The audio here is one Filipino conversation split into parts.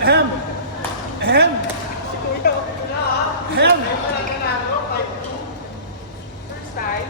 Ahem! Ahem! Ahem! First time.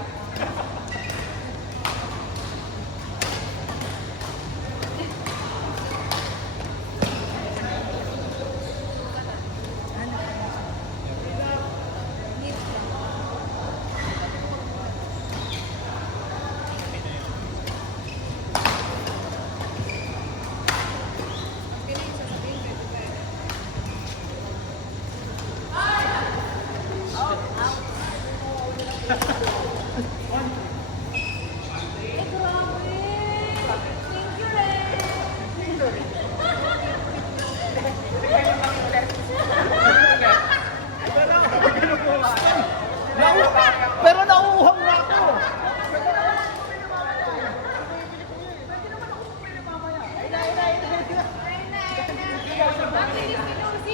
Pero nauuhang na ako!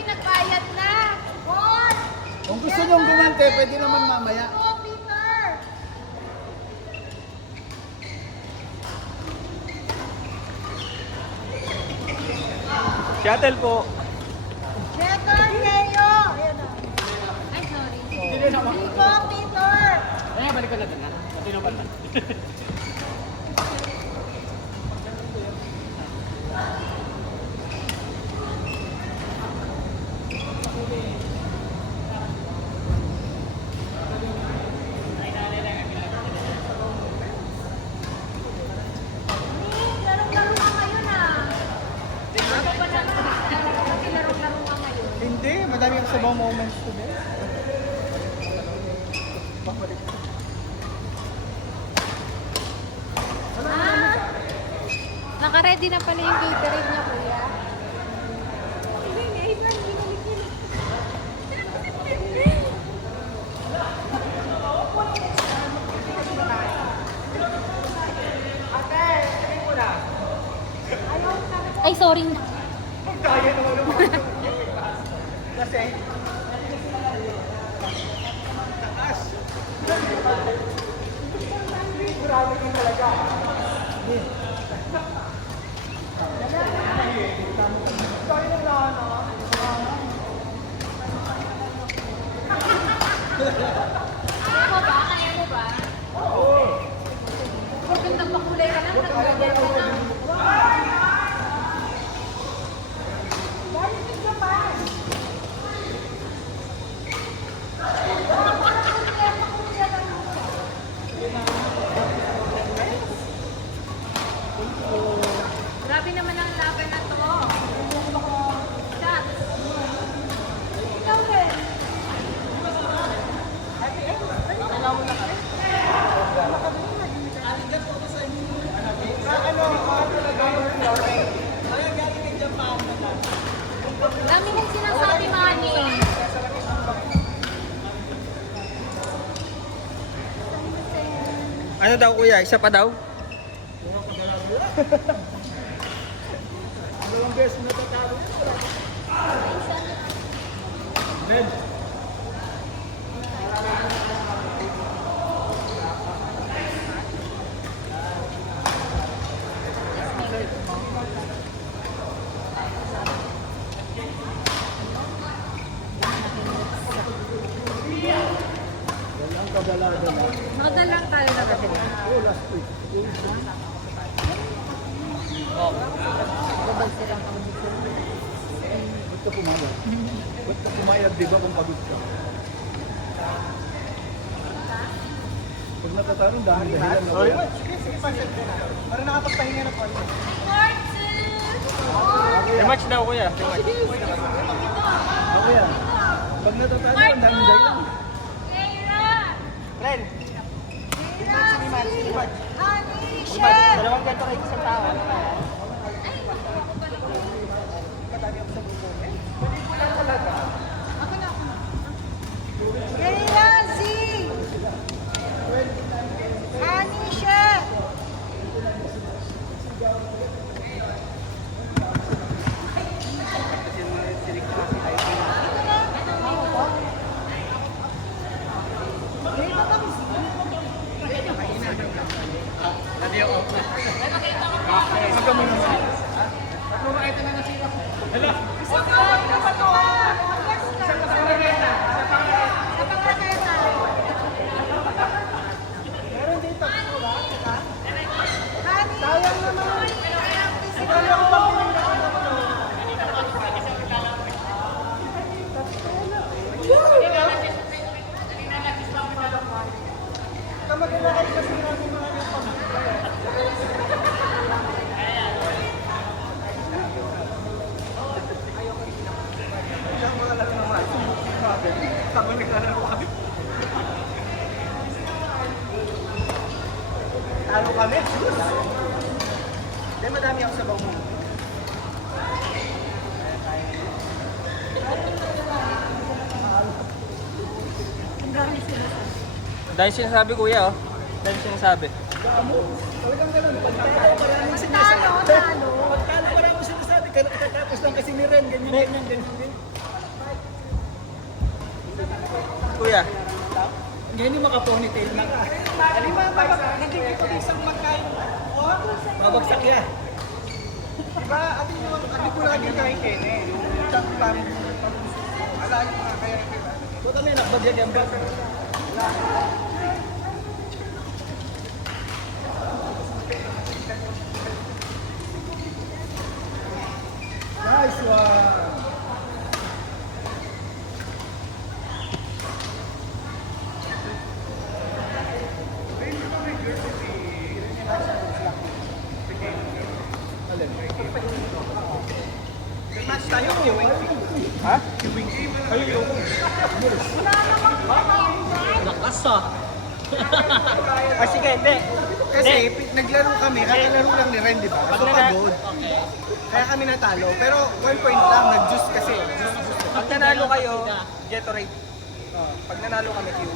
Nagbayad na! Boy! Kung gusto nyong gumante, pwede naman mamaya. Oh, Peter! Shuttle po. Checker, Leo! Ay, sorry. Rico, Peter! Ay, balik ko na ito na. Matino pa naman. Larong-laro ka ngayon ah. Ano ba naman? Larong-laro ka ngayon. Hindi, madami ang sabaw moments today. Ah! Naka-ready na pala yung catering niya, kuya. Ay, sorry na. Kasi, Kaya mo ba? Kaya mo ba? Oo. Kung nagpakulay ka lang, naglagyan ka ng... Grabe naman ang laban na to. Shots. Ikaw rin. Dami mong sinasabi, Manny. Ano daw kuya? Isa pa daw? dalawang beses na tatalo. Men, walang kadala-dala. Nagdalang tayo na kasi. Oh, last week. Yung isa. Babag silang ang Ba't ka pumayag? Ba't ka pumayag, di ba, kung pagod ka? Pag natatarong, dami dahilan na wala. Sige, paset ka na. Para nakapagpahinga na po. Rematch daw kuya. Rematch. Ako yan. Pag natatarong, dami dahilan. Ren, Anisha! dalawang ganito kayo isang tao. Gerilazi! Anisha! Aga mo naman. Ito na nasira. Hala! Habang naglalaro kami. Talo kami, sus! Dahil madami ako sa baw mo. Ang dami sila. Dahil sinasabi kuya oh. Dahil sinasabi. Talagang ganun. Pagkalo, maraming sinasabi. Talo, talo. Pagkalo, maraming sinasabi. Katapos lang kasi ni Ren. Ganyan. Kuya. Ngayon yung maka-ponytail na ka. Hindi ko isang magkain. Oh, babagsak yan. Diba, ati ko lagi kain kene. Yung chat lang. Ala yung mga kaya ito. So kami nakbagyan yung bag. Nice one! Match tayo, queuing. Ha? Queuing. Ayun. Lakas ah. Sige, hindi. Kasi naglaro kami, kakalaro lang ni Ren, di ba? So pagod. Okay. Kaya kami natalo. Pero 1 point lang, nag-juice kasi. Pag nanalo kayo, Gatorade. Pag nanalo kami, kiwi.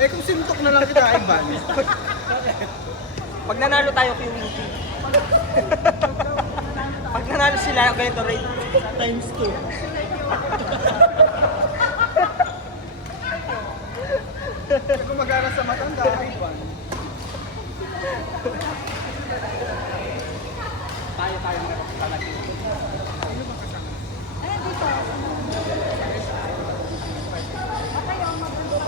Eh kung sintok na lang kita, Ivan. Pag nanalo tayo, kiwi. Pag nanalo sila, Gatorade. Times 2. Kung mag-aral sa matanda, Ivan. Tayo meron pala. Ayan dito. Okay, ang maganda.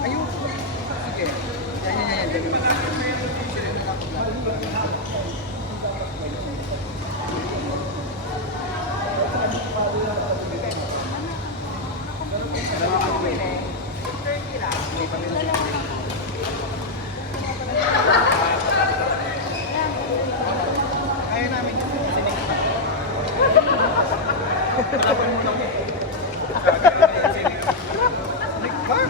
Ayun. Sige. Yan. Kaya namin. Kalaban mo na mo. Ba?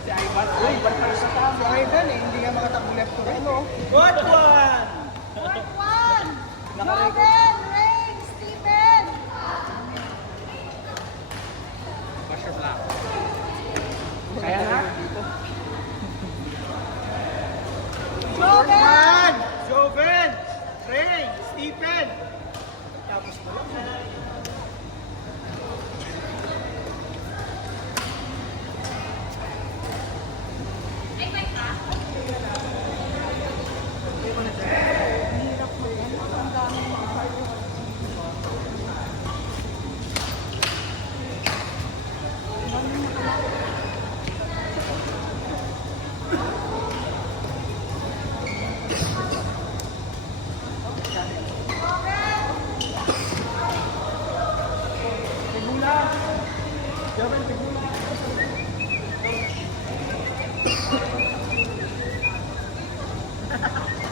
Si Ivan. Uy, balik sa tao. Si Ivan eh, hindi nga makatakbo left to right. Good one! Fourth one. Jordan, Ray, Stephen. Kaya na. Jordan. Joven! Ray! Stephen! Tapos mo lang.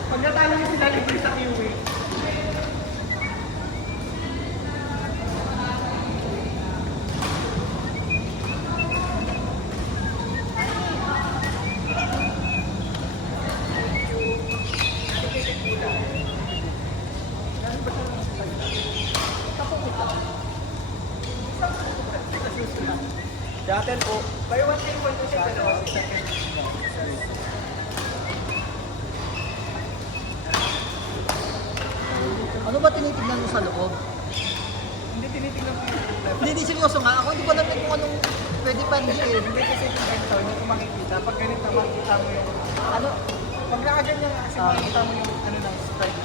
Pag natalo niyo sila, libre sa kiwi. Daten po. Buy one take one to second. Ano ba tinitignan mo sa loob? Hindi tinitingnan ko yung left. Hindi seryoso nga. Ako hindi ko alam kung anong pwede pa hindi eh. Hindi kasi yung ganito, hindi ko makikita. Pag ganito, makikita mo yung... Ano? Pag nakaganyan nga kasi makikita mo yung ano ng strike.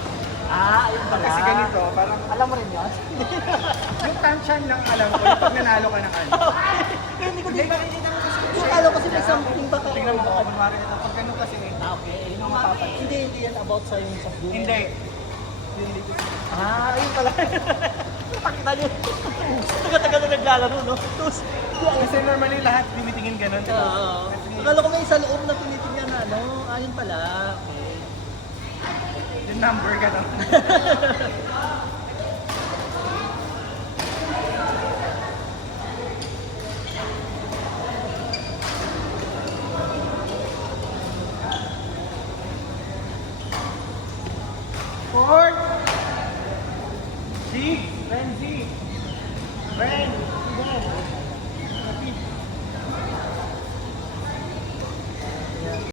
Ayun pala. Kasi ganito, parang... Alam mo rin yun? Yung tansyan lang alam ko, yung pag nanalo ka ng ano. Kaya hindi ko Hindi din. makikita mo kasi Yung alam ko kasi may something baka. tingnan mo, pag mara ito, pag ganun kasi... Okay. Yun ang mapapansin. Hindi yan about sa yung sa group. Hindi. Ayun pala. Pakita niyo. Taga-taga na naglalaro, no? Tapos, Kasi normally lahat tinitingin ganun. akala ko may isa loob na tinitingnan na, ano? Ayun pala. Okay. Yung number ganun. Ford! G! Ren Z! Ren!